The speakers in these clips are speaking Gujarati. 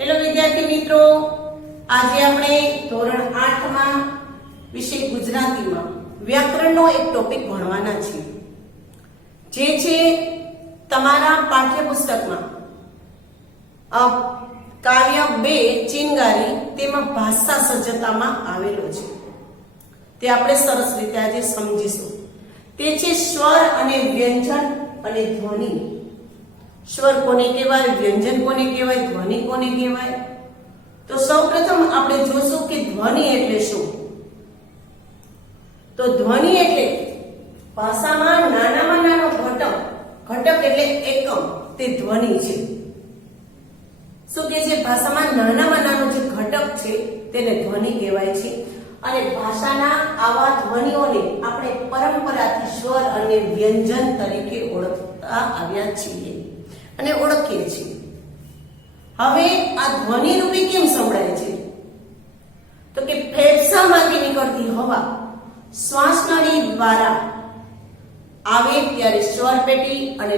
હેલો વિદ્યાર્થી મિત્રો, આજે આપણે ધોરણ 8 માં વિષય ગુજરાતીમાં વ્યાકરણનો એક ટોપિક ભણવાના છીએ, જે છે તમારા પાઠ્યપુસ્તકમાં કાવ્ય 2 ચિનગારી તેમાં ભાષા સજ્જતામાં આવેલો છે. તે આપણે સરસ રીતે આજે સમજીશું. તે છે સ્વર અને વ્યંજન અને ધ્વનિ. સ્વર કોને કહેવાય, વ્યંજન કોને કહેવાય, ધ્વનિ કોને કહેવાય? તો સૌપ્રથમ આપણે જોશું કે ધ્વનિ એટલે શું. તો ધ્વનિ એટલે ભાષામાં નાનામાં નાનો ઘટક એટલે એકમ, તે ધ્વનિ છે. શું કે છે? ભાષામાં નાનામાં નાનો જે ઘટક છે તેને ધ્વનિ કહેવાય છે. અને ભાષાના આવા ધ્વનિઓને આપણે પરંપરાથી સ્વર અને વ્યંજન તરીકે ઓળખતા આવ્યા છીએ અને ઓળખીએ છીએ. હવે આ ધ્વનિ રૂપે કેમ સંભળાય છે? તો કે ફેફસામાંથી નીકળતી હવા શ્વાસનળી દ્વારા આવે ત્યારે સ્વર પેટી અને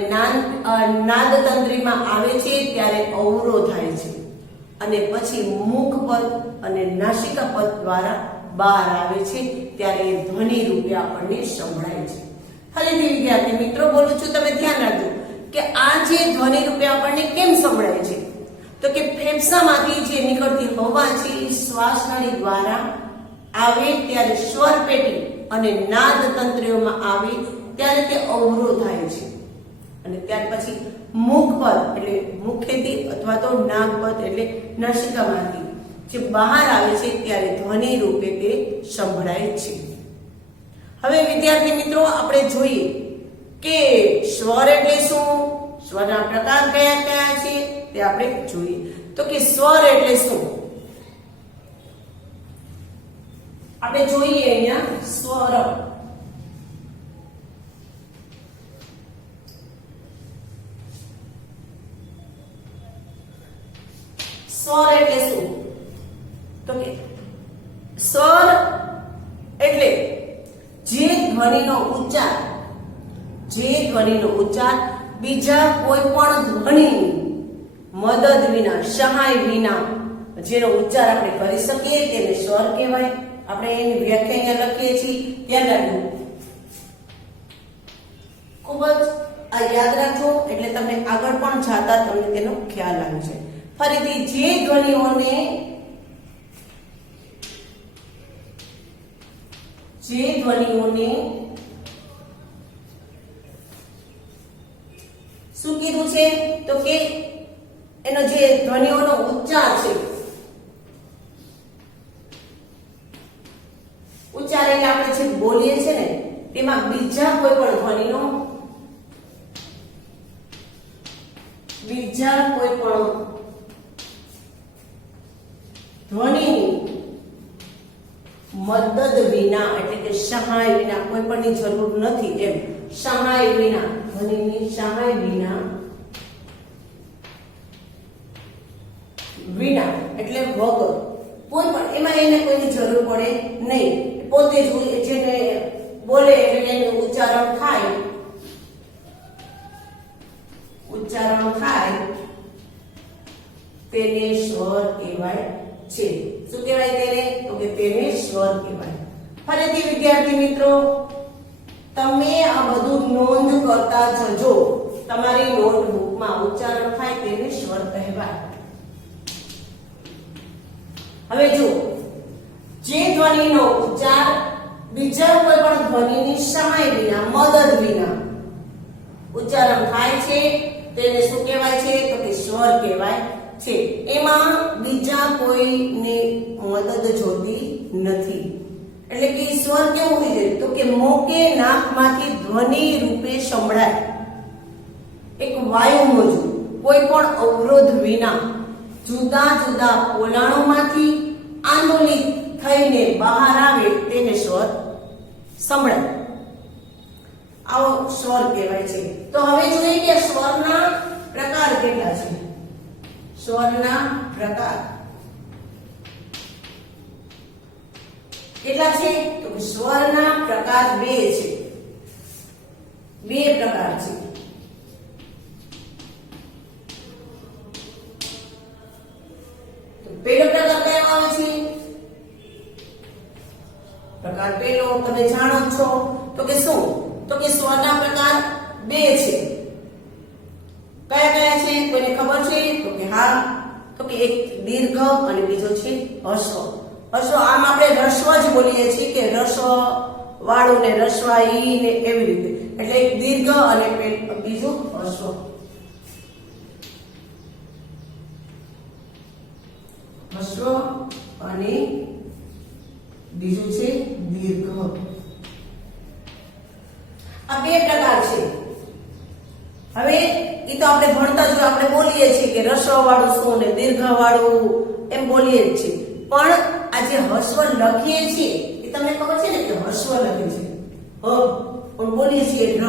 નાદતંત્રીમાં આવે છે ત્યારે અવરોધ થાય છે અને પછી મુખ પદ અને નાસિકા પદ દ્વારા બહાર આવે છે ત્યારે ધ્વનિ રૂપે આપણને સંભળાય છે. ફરીથી વિદ્યાર્થી મિત્રો બોલું છું, તમે ધ્યાન રાખજો કે આ જે ધ્વનિ રૂપે આપણને કેમ સંભળાય છે. તો કે ફેફસામાંથી જે નીકળતી હવા છે શ્વાસનળી દ્વારા આવે ત્યારે સ્વર પેટી અને નાદ તંત્રીઓમાં આવે ત્યારે તે અવરોધ થાય છે અને ત્યાર પછી મુખ પદ એટલે મુખેથી અથવા તો નાકપદ એટલે નાસિકામાંથી જે બહાર આવે છે ત્યારે ધ્વનિ રૂપે તે સંભળાય છે. હવે વિદ્યાર્થી મિત્રો આપણે જોઈએ કે સ્વર એટલે શું, સ્વરના પ્રકાર કયા કયા છે તે આપણે જોઈએ. તો કે સ્વર એટલે શું આપણે જોઈએ. અહીંયા સ્વર એટલે શું? તો કે સ્વર એટલે જે ધ્વનિનો ઉચ્ચાર બીજા કોઈ પણ ધ્વનિની મદદ વિના, સહાય વિના જેનો ઉચ્ચાર આપણે કરી શકીએ તેને સ્વર કહેવાય. આપણે એની વ્યાખ્યા અહીંયા લખીએ છીએ, ધ્યાન રાખજો, ખૂબ જ આ યાદ રાખજો એટલે તમને આગળ પણ જાતા તમને તેનો ખ્યાલ આવે છે. ફરીથી જે ધ્વનિઓને શું કીધું છે? તો કે એનો જે ધ્વનિઓનો ઉચ્ચાર છે, ઉચ્ચાર એટલે આપણે જે બોલીએ છીએ ને તેમાં બીજા કોઈ પણ ધ્વનિની મદદ વિના એટલે કે સહાય વિના, કોઈ પણની જરૂર નથી એમ, સહાય વિના, ધ્વનિની સહાય વિના એટલે વગર, કોઈ પણ એમાં એને કોઈની જરૂર પડે નહીં, પોતે જ જેને બોલે એટલે એનું ઉચ્ચારણ થાય તેને સ્વર કહેવાય છે. શું કહેવાય તેને? તો કે તેને સ્વર કહેવાય. ફરીથી વિદ્યાર્થી મિત્રો તમે આ બધું નોંધ કરતા જજો. તમારી નોટબુકમાં ઉચ્ચારણ થાય તેને સ્વર કહેવાય. હવે જો જે ધ્વનિનો ઉચ્ચાર બીજા કોઈ પણ ધ્વનિની સહાય વિના, મદદ વિના ઉચ્ચારણ થાય છે તેને શું કહેવાય છે? તો કે સ્વર કહેવાય છે. એમાં બીજા કોઈને મદદ જોતી નથી. એટલે કે સ્વર કેવું હોય છે? તો કે મોકે નાકમાંથી ધ્વનિ રૂપે સંભળાય, એક વાયુ મોજું કોઈ પણ અવરોધ વિના જુદા જુદા પોલાણોમાંથી આંદોલિત થઈને બહાર આવે તેને સ્વર સંભળાય. આવો સ્વર કહેવાય છે. તો હવે જોઈએ કે સ્વરના પ્રકાર કેટલા છે. સ્વરના પ્રકાર કેટલા છે? તો સ્વરના પ્રકાર 2 છે. 2 પ્રકાર છે. પ્રકાર પહેલો તમે જાણો જ છો તો કે શું? તો કે સ્વરના પ્રકાર બે છે. કયા કયા છે? કોઈને ખબર છે? તો કે હા, તો કે એક દીર્ઘ અને બીજો છે હસ્વ. હસ્વ આમ આપણે રસ્વ જ બોલીએ છીએ કે રસ્વ વાળું ને રસ્વાઈ ને એવી રીતે, એટલે એક દીર્ઘ અને બીજું હસ્વ. હસ્વ અને બીજું છે દીર્ઘ. આ બે પ્રકાર છે. હવે એ તો આપણે ભણતા જ આપણે બોલીએ છીએ કે રસ્વ વાળું શું ને દીર્ઘ વાળું એમ બોલીએ જ છીએ, પણ આ જે હસ્વ લખીએ છીએ એ તમને ખબર છે ને કે હસ્વ લખે છે, પણ બોલીએ છીએ ર.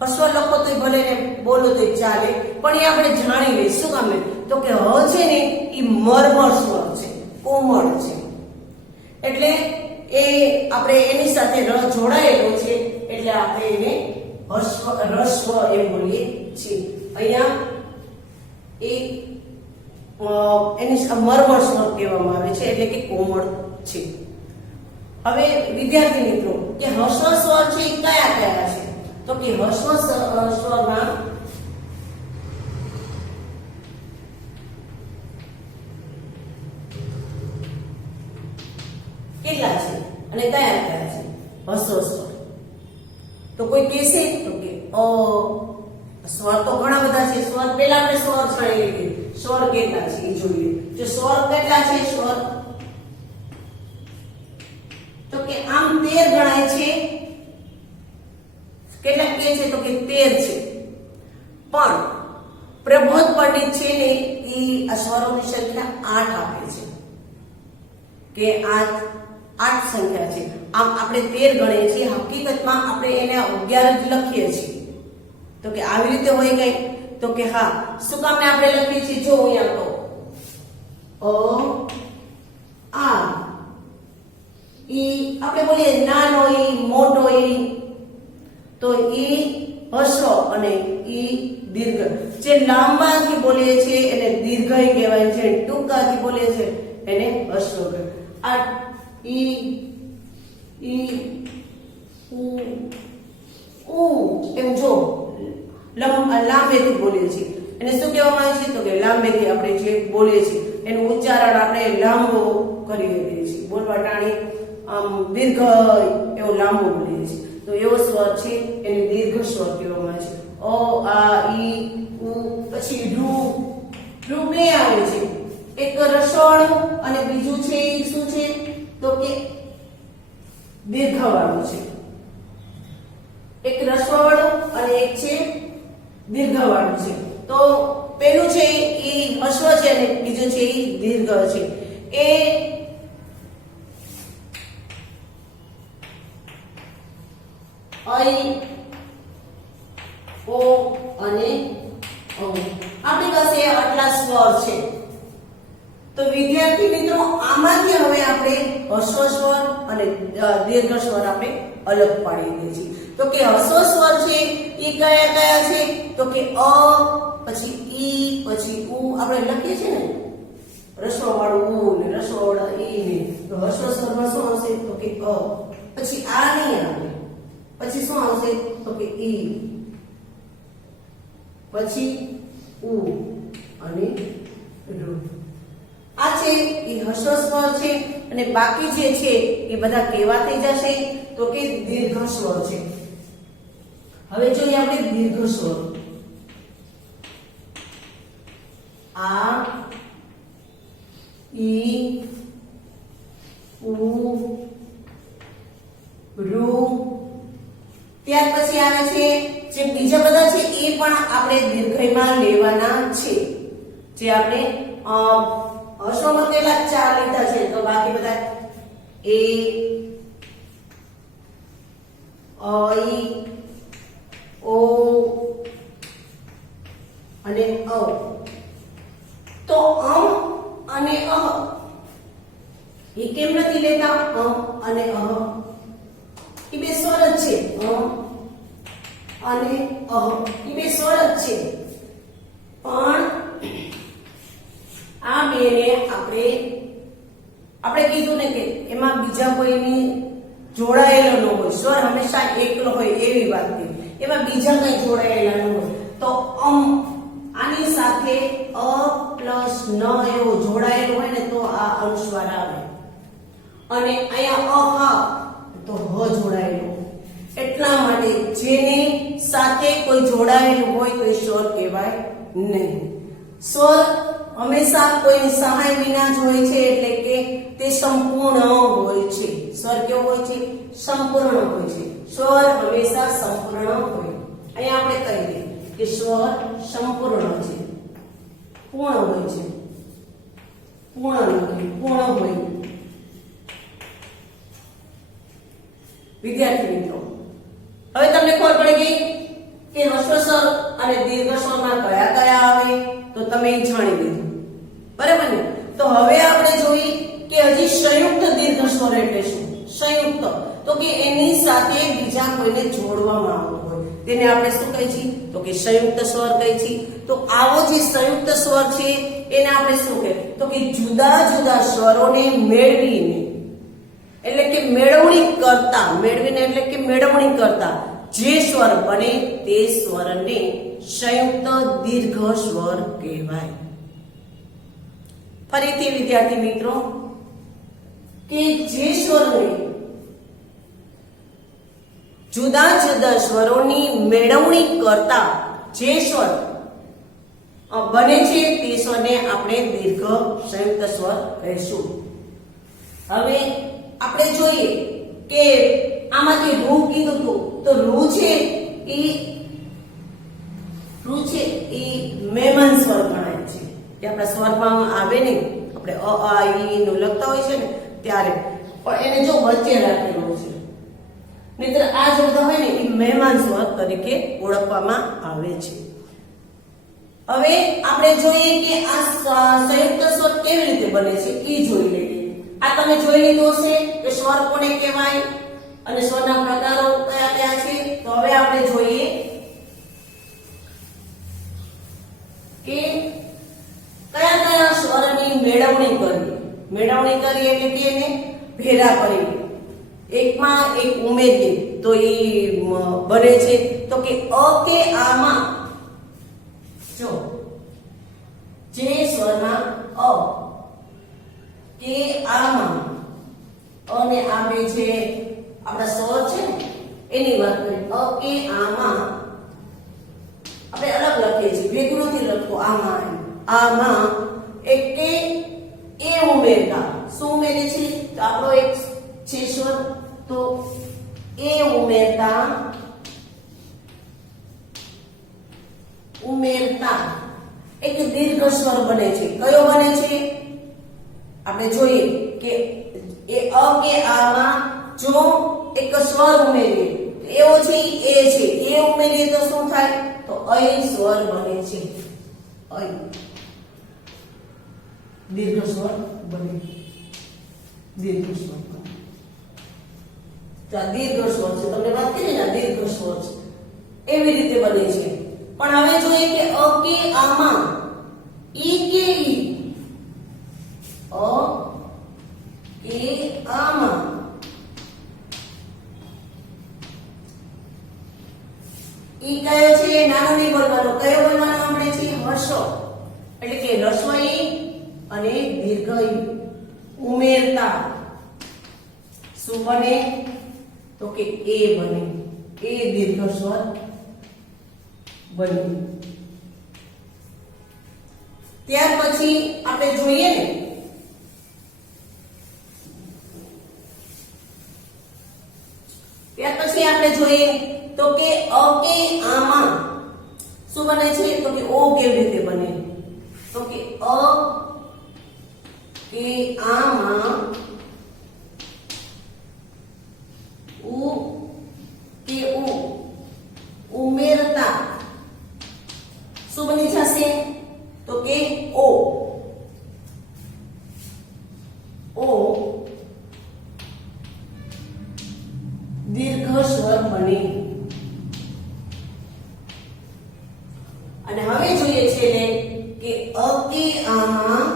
હસ્વ લખો તો ભલે ને બોલો તો ચાલે, પણ એ આપણે જાણી લઈએ. શું કામે? તો કે હ છે ને એ મર્મર સ્વર છે, કોમળ છે, એટલે એ આપણે એની સાથે ર જોડાયેલો છે, એટલે આપણે એને રસ્વ એમ બોલીએ છીએ. અહીંયા એક એની મર્મર સ્વર કહેવામાં આવે છે, એટલે કે કોમળ છે. હવે વિદ્યાર્થી મિત્રો, કે હસ્વ સ્વર છે એ કયા કયા છે? તો કે હસ્વ સ્વરમાં કેટલા છે અને કયા કયા છે હસ્વ સ્વર? તો કોઈ કહેશે તો કે સ્વર તો ઘણા બધા છે. સ્વર પહેલા આપણે સ્વર જાણી લઈએ. સ્વર કેટલા છે એ જોઈએ. જો સ્વર કેટલા છે સ્વર, તો કે આમ 13 ગણાય છે. કેટલા કે છે? તો કે 13 છે. પણ પ્રબોધ પંડિત છે ને એ આ સ્વરોની સંખ્યા 8 આપે છે કે 8 સંખ્યા છે. આમ આપણે 13 ગણીએ છીએ, હકીકતમાં આપણે એને 11 જ લખીએ છીએ. તો કે આવી રીતે હોય કઈ? તો કે હા. શું કામ આપણે લખીએ છીએ? જો અહીંયા તો આ ઈ આપણે બોલીએ નાનો ઈ, મોટો ઈ, તો ઈ હસ્વ અને ઈ દીર્ઘ. જે લાંબાથી બોલીએ છીએ એને દીર્ઘ કહેવાય છે, ટૂંકાથી બોલીએ છીએ એને હસ્વ કહેવાય. આ ઈ એમ જો લાંબેથી બોલીએ છીએ એને શું કહેવામાં આવે છે? તો કે લાંબેથી આપણે જે બોલીએ છીએ એનું ઉચ્ચારણ આપણે લાંબો કરી દઈએ છીએ. બોલવા ટાણી આમ દીર્ઘ એવો લાંબો બોલીએ છીએ, તો એવો સ્વર છે એને દીર્ઘ સ્વર કહેવામાં આવે છે. અ, આ, ઈ, ઉ, પછી રૂ બે આવે છે. એક રસવાળું અને બીજું છે શું છે? તો કે દીર્ઘવાળું છે. એક રસવાળું અને એક છે દીર્ઘવાળું છે. તો પેલું છે એ હસ્વ છે અને બીજું છે એ દીર્ઘ છે. એ ઐ, ઓ અને ઔ. આપણી પાસે આટલા સ્વર છે. તો વિદ્યાર્થી મિત્રો, આમાંથી હવે આપણે હસ્વ સ્વર અને દીર્ઘ સ્વર આપણે અલગ પાડી દઈએ છીએ. તો કે હસ્વ સ્વર છે એ કયા કયા છે? તો કે અ, પછી ઈ, પછી ઉ. આપણે લખીએ છીએ ને રસ્વ વાળું ઉ ને રસ્વ વાળા ઈ ને, તો હસ્વ સ્વરમાં શું આવશે? તો કે અ. પછી આ નહીં આવે. પછી શું આવશે? તો કે ઈ, પછી ઉ અને રૂ. આ છે એ હસ્વ સ્વર છે. અને બાકી જે છે એ બધા કેવા થઈ જશે? તો કે દીર્ઘ સ્વર છે. હવે જોઈએ આપણે દીર્ઘ સ્વર. આ, ઈ, ઉ, રૂ. ત્યાર પછી આવે છે જે બીજા બધા છે એ પણ આપણે દીર્ઘમાં લેવાના છે. જે આપણે હસ્વમાં કેટલા 4 લીધા છે, તો બાકી બધા એ, ઐ, ઓ અને ઔ. તો અને એ કેમ નથી લેતા? અને એ બે સ્વર જ છે. અને એ બે સ્વર જ છે, પણ આ બેને આપણે કીધું ને કે એમાં બીજા કોઈની જોડાયેલો ન હોય, સ્વર હંમેશા એકલો હોય એવી વાત છે, એમાં બીજા કઈ જોડાયેલા ન હોય તો આની સાથે અ પ્લસ ન એવો જોડાયેલો હોય ને તો આ અનુસ્વાર આવે, અને અહીંયા અ તો હ જોડાયેલો, એટલા માટે જેની સાથે કોઈ જોડાયેલું હોય તો એ સ્વર કહેવાય નહીં. સ્વર હંમેશા કોઈની સહાય વિના જ હોય છે, એટલે કે તે સંપૂર્ણ હોય છે. સ્વર કેવો હોય છે? સંપૂર્ણ હોય છે. સ્વર હંમેશા સંપૂર્ણ હોય. અહીંયા આપણે કહી દઈએ કે સ્વર સંપૂર્ણ છે, પૂર્ણ હોય છે, પૂર્ણ હોય. વિદ્યાર્થી મિત્રો, હવે તમને ખબર પડી ગઈ કે હ્રસ્વ સ્વર અને દીર્ઘ સ્વરમાં કયા કયા આવે, તો તમે એ જાણી લીધું, બરાબર ને? તો હવે આપણે જોઈએ કે હજી સંયુક્ત દીર્ઘ સ્વર એટલે શું? સંયુક્ત તો કે એની સાથે બીજા કોઈને જોડવામાં આવતું હોય તેને આપણે શું કહીએ છીએ? તો કે સંયુક્ત સ્વર કહીએ છીએ. તો આવો જે સંયુક્ત સ્વર છે એને આપણે શું કહીએ? તો કે જુદા જુદા સ્વરોને મેળવીને, એટલે કે મેળવણી કરતા, મેળવીને એટલે કે મેળવણી કરતા જે સ્વર બને તે સ્વરને સંયુક્ત દીર્ઘ સ્વર કહેવાય. ફરીથી વિદ્યાર્થી મિત્રો, કે જે સ્વરને જુદા જુદા સ્વરોની મેળવણી કરતા જે સ્વર બને છે તે સ્વરને આપણે દીર્ઘ સંયુક્ત સ્વર કહીશું. હવે આપણે જોઈએ કે આમાંથી રૂ કીધું હતું, તો રૂ છે એ મહેમાન સ્વર ગણાય છે, કે આપણા સ્વરમાં આવે ને, આપણે અ આ ઈ નું લખતા હોય છે ને ત્યારે, પણ એને જો વચ્ચે રાખેલું છે, નહીતર આ જે બધા હોય ને એ મહેમાન સ્વર તરીકે ઓળખવામાં આવે છે. હવે આપણે જોઈએ કે આ સંયુક્ત સ્વર કેવી રીતે બને છે એ જોઈ લઈએ. આ તમે જોઈ લીધું હશે કે સ્વર કોને કહેવાય અને સ્વરના પ્રકારો કયા કયા છે. તો હવે આપણે જોઈએ કે કયા કયા સ્વરની મેળવણી કરવી. મેળવણી કરી એટલે કે એને ભેગા કરી, એકમાં એક ઉમેરીએ તો એ બને છે. તો કે અ કે આમાં જો જે સ્વરના અ કે આમાં, અને આ બે જે આપણા સ્વર છે ને એની વાત કરીએ. અ કે આમાં આપણે અલગ લખીએ છીએ, ભેગું નથી લખતું. આમાં એક કે એ ઉમેરતા શું ઉમેરે છે? તો આપણો એક છે સ્વર, તો એ ઉમેરતા એક દીર્ઘ સ્વર બને છે. કયો બને છે? આપણે જોઈએ કે એ અ કે આમાં જો એક સ્વર ઉમેરીએ એવો છે એ છે, એ ઉમેરીએ તો શું થાય? તો અય સ્વર બને છે. અય દીર્ઘ સ્વર બને, દીર્ઘ સ્વર બને. તો આ દીર્ઘ સ્વર છે, તમને વાત કરી ને દીર્ઘ સ્વર છે, એવી રીતે બને છે. પણ હવે જોઈએ કે અ કે આમાં ઈ કે ઈ, અ કે આમાં ઈ કયો છે? નાનો નહીં બોલવાનો. કયો બોલવાનો આપણે છે? હર્ષો, એટલે કે રસ્વ ઈ અને દીર્ઘ ઈ ઉમેરતા શું બને? તો કે એ બને, એ દીર્ઘ સ્વર બને. ત્યાર પછી આપણે જોઈએ ને તો કે અ કે આમાં શું બને છે? તો કે ઓ કેવી રીતે બને? તો કે અ કે આમાં ઉ કે ઉ ઉમેરતા શું બની જશે? તો કે ઓ દીર્ઘ સ્વર બને. અને હવે જોઈએ છે કે અ કે આમાં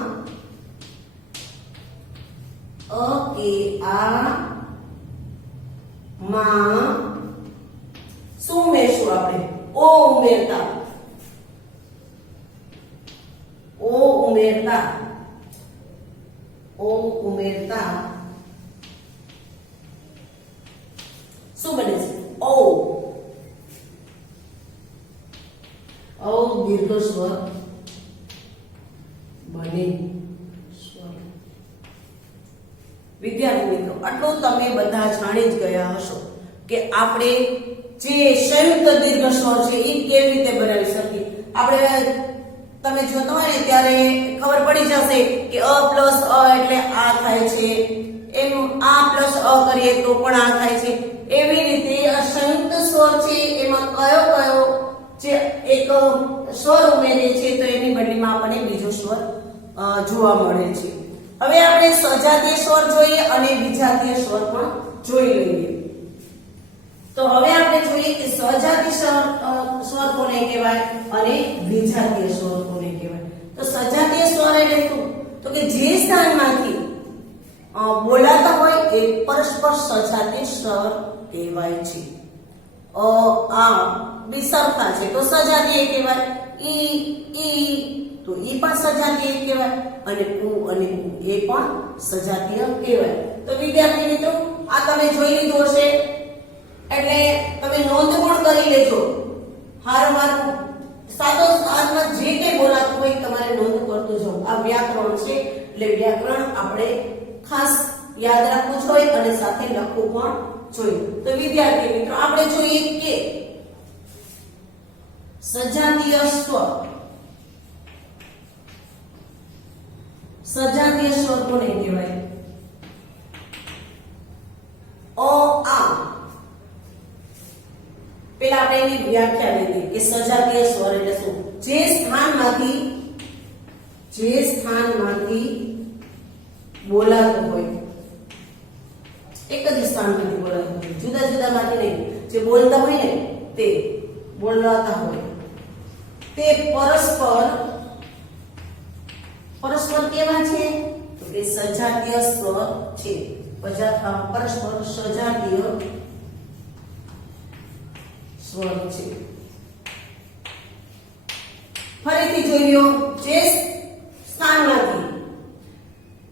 અ કે આ ઓ ઉમેરતા શું બને છે? ઓ દીર્ઘ સ્વર બને. વિદ્યાર્થી મિત્રો, આટલું તમે બધા જાણી જ ગયા હશો કે આપણે જે સંયુક્ત દીર્ઘ સ્વર છે એ કેવી રીતે બનાવી શકીએ. આપણે તમે જોતા હોય ને ત્યારે ખબર પડી જશે કે અ પ્લસ અ એટલે આ થાય છે, એમ આ પ્લસ અ કરીએ તો પણ આ થાય છે. એવી રીતે આ સંયુક્ત સ્વર છે એમાં કયો જે એક સ્વર ઉમેરે છે તો એની બદલીમાં આપણને બીજો સ્વર જોવા મળે છે. હવે આપણે સજાતીય સ્વર જોઈએ અને વિજાતીય સ્વર પણ જોઈ લઈએ. તો હવે આપણે જોઈએ કે સજાતીય સ્વર કોને કહેવાય અને વિજાતીય સ્વર કોને કહેવાય. તો સજાતીય સ્વર એટલે શું? તો કે જે સ્થાનમાંથી બોલાતા હોય એ પરસ્પર સજાતીય સ્વર કહેવાય છે. આ બે સરખા છે તો સજાતીય કહેવાય. ઈ તો ઈ પણ સજાતીય કહેવાય અને ઉ અને ઉ એ પણ સજાતીય કહેવાય. તો વિદ્યાર્થી મિત્રો, આ તમે જોઈ લીધું હશે એટલે તમે નોંધ પણ કરી લેજો. હારવાર સાદો સાદમાં જે કંઈ બોલાતું હોય તમારે નોંધ કરતું જવું. આ વ્યાકરણ છે એટલે વ્યાકરણ આપણે ખાસ યાદ રાખવું જોઈએ અને સાથે લખવું પણ જોઈએ. તો વિદ્યાર્થી મિત્રો, આપણે જોઈએ કે સજાતીય સ્વર કોને કહેવાય? આ પેલા આપણે એની વ્યાખ્યા લીધી કે સજાતીય સ્વર એટલે શું? જે સ્થાનમાંથી બોલાતું હોય, એક જ સ્થાનમાંથી બોલાતું હોય, જુદા જુદામાંથી નહીં. જે બોલતા હોય ને તે બોલાતા હોય તે પરસ્પર કેવા છે? તો કે સજાતીય સ્વર છે. પરસ્પર સજાતીય સ્વર છે. ફરીથી જોઈ લો, જે સ્થાનમાંથી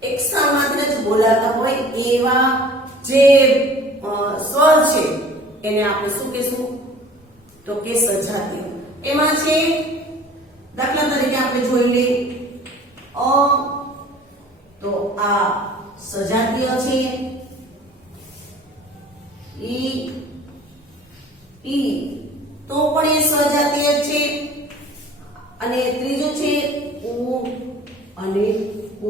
એક સ્થાનમાંથી જ બોલાતા હોય એવા જે સ્વર છે એને આપણે શું કહેશું? તો કે સજાતીય. એમાં છે દાખલા તરીકે આપણે જોઈ લઈએ તો આ સજાતીય છે. ઈ તો પણ એ સજાતીય છે. અને ત્રીજું છે ઉ અને ઉ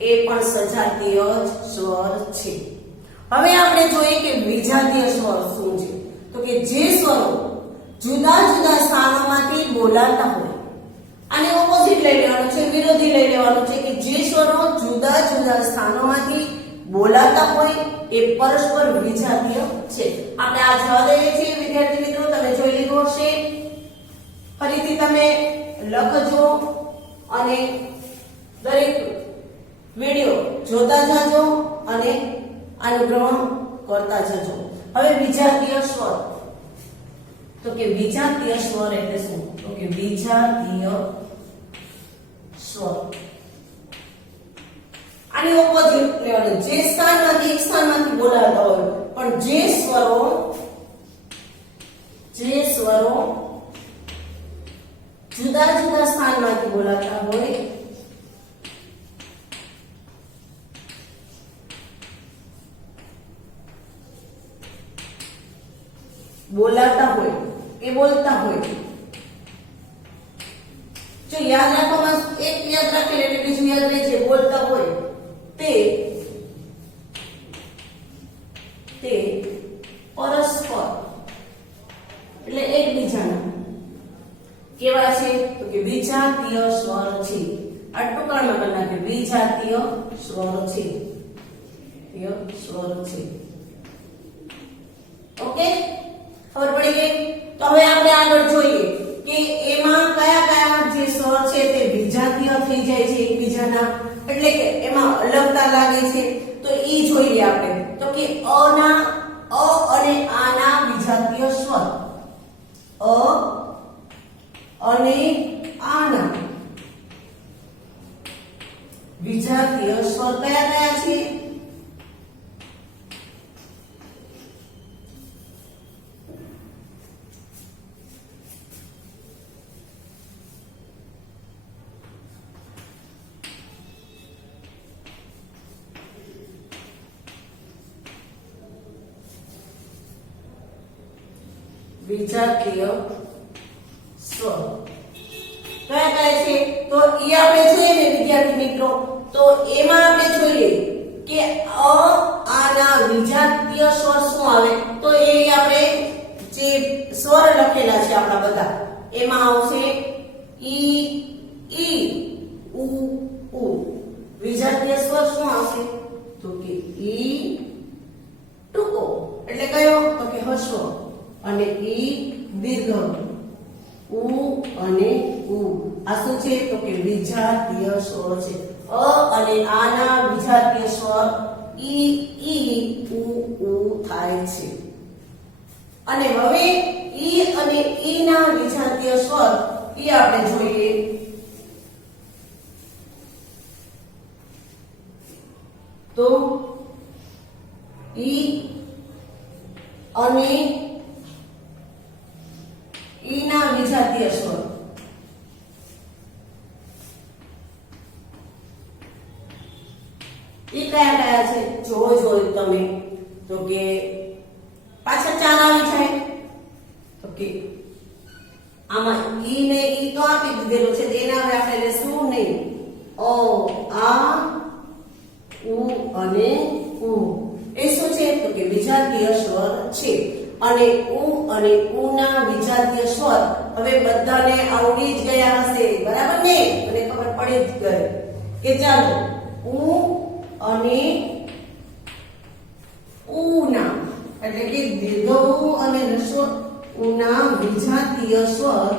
એ પણ સજાતીય સ્વર છે. હવે આપણે જોઈએ કે વિજાતીય સ્વર શું છે. તો કે જે સ્વરો જુદા જુદા સ્થાનોમાંથી બોલાતા હોય, આને ઓપોઝિટ લઈ લેવાનું છે, વિરોધી લઈ લેવાનું છે કે જે સ્વરો જુદા જુદા સ્થાનોમાંથી બોલાતા હોય એ પરસ્પર વિજાતીય છે. આપણે આ જવા દઈએ છીએ વિદ્યાર્થી મિત્રો, તમે જોઈ લીધું હશે. ફરીથી તમે લખજો અને દરેક વિડિયો જોતા જાજો અને અનુગ્રહ કરતા જજો. હવે વિજાતીય સ્વર. તો કે વિજાતીય સ્વર એટલે શું? તો કે વિજાતીય સ્વર આની ઓપોઝિટ લેવાનું. જે સ્થાનમાંથી એક સ્થાનમાંથી બોલાતા હોય પણ જે સ્વરો જુદા જુદા સ્થાનમાંથી બોલાતા હોય બોલતા હોય. જો યાદ રાખવામાં એક યાદ રાખેલ એટલે બીજું યાદ રહે છે. બોલતા હોય તે પરસ્પર એટલે એકબીજાના કેવા છે? તો કે વિજાતીય સ્વર છે. આ ટુકડામાં કરી નાખે. વિજાતીય સ્વર છે. ઓકે, ખબર પડી ગઈ? તો હવે આપણે આગળ જોઈએ કે એમાં કયા કયા જે સ્વર છે તે વિજાતીય થઈ જાય છે એકબીજાના, એટલે કે એમાં અલગતા લાગે છે. તો ઈ જોઈએ આપણે. તો કે અ અને આના વિજાતીય સ્વર, અ અને આના વિજાતીય સ્વર કયા કયા છે? વિજાતીય સ્વર કયા કયા છે? તો એ આપણે જોઈએ ને વિદ્યાર્થી મિત્રો, તો એમાં આપણે જોઈએ કે આના વિજાતીય સ્વર શું આવે? તો એ આપણે જે સ્વર લખેલા છે આપણા બધા, એમાં આવશે ઈ, ઈ, ઉ, ઉ. વિજાતીય સ્વર શું આવશે? તો કે ઈ ટૂંકો એટલે કયો? તો કે હસ્વ, અને ઈ દીર્ઘ, ઉ અને ઉ. આ શું છે? તો કે વિજાતીય સ્વર છે. અને આના વિજાતીય સ્વર ઈ, ઈ, ઉ, ઉ થાય છે. અને હવે ઈ અને ઈ ના વિજાતીય સ્વર ઈ આપણે જોઈએ. તો ઈ અને ઈ ના વિજાતીય સ્વર ઈ કયા કયા છે? જોજો તમે, તો કે પાછા ચાર આવી જાય. તો કે આમાં ઈ ને ઈ તો આપી દીધેલો છે, એના હવે આપણે લેશું નહીં. ઓ, આ, ઉ અને ઉ. એ શું છે? તો કે વિજાતીય સ્વર છે. અને ઉ અને ઉ ના વિજાતીય સ્વર હવે બધાને આવડી જ ગયા હશે, બરાબર ને? મને ખબર પડી જ ગઈ કે ચાલો ઉ અને ઉ ના એટલે કે દીર્ઘ ઉ અને હ્રસ્વ ઉ ના વિજાતીય સ્વર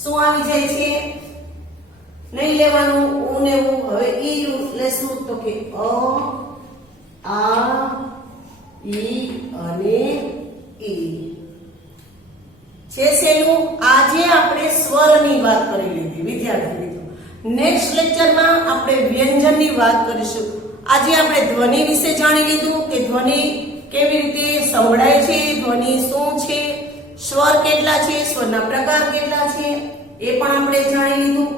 શું આવી જાય છે? નહીં લેવાનું ઉ ને ઉ. હવે ઈ લેશું, તો કે આ, ઈ અને ઈ છે. શેનું? આજે આપણે સ્વરની વાત કરી લીધી વિદ્યાર્થી મિત્રો. નેક્સ્ટ લેક્ચરમાં આપણે વ્યંજનની વાત કરીશું. આજે આપણે ધ્વનિ વિશે જાણી લીધું કે ધ્વનિ કેવી રીતે સંભળાય છે, ધ્વનિ શું છે, સ્વર કેટલા છે, સ્વરના પ્રકાર કેટલા છે, એ પણ આપણે જાણી લીધું.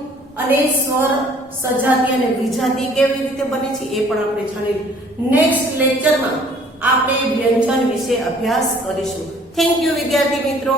અને સ્વર સજાતી અને વિજાતી કેવી રીતે બને છે એ પણ આપણે જાણી લીધું. નેક્સ્ટ લેક્ચરમાં આપણે વ્યંજન વિશે અભ્યાસ કરીશું. થેન્ક યુ વિદ્યાર્થી મિત્રો.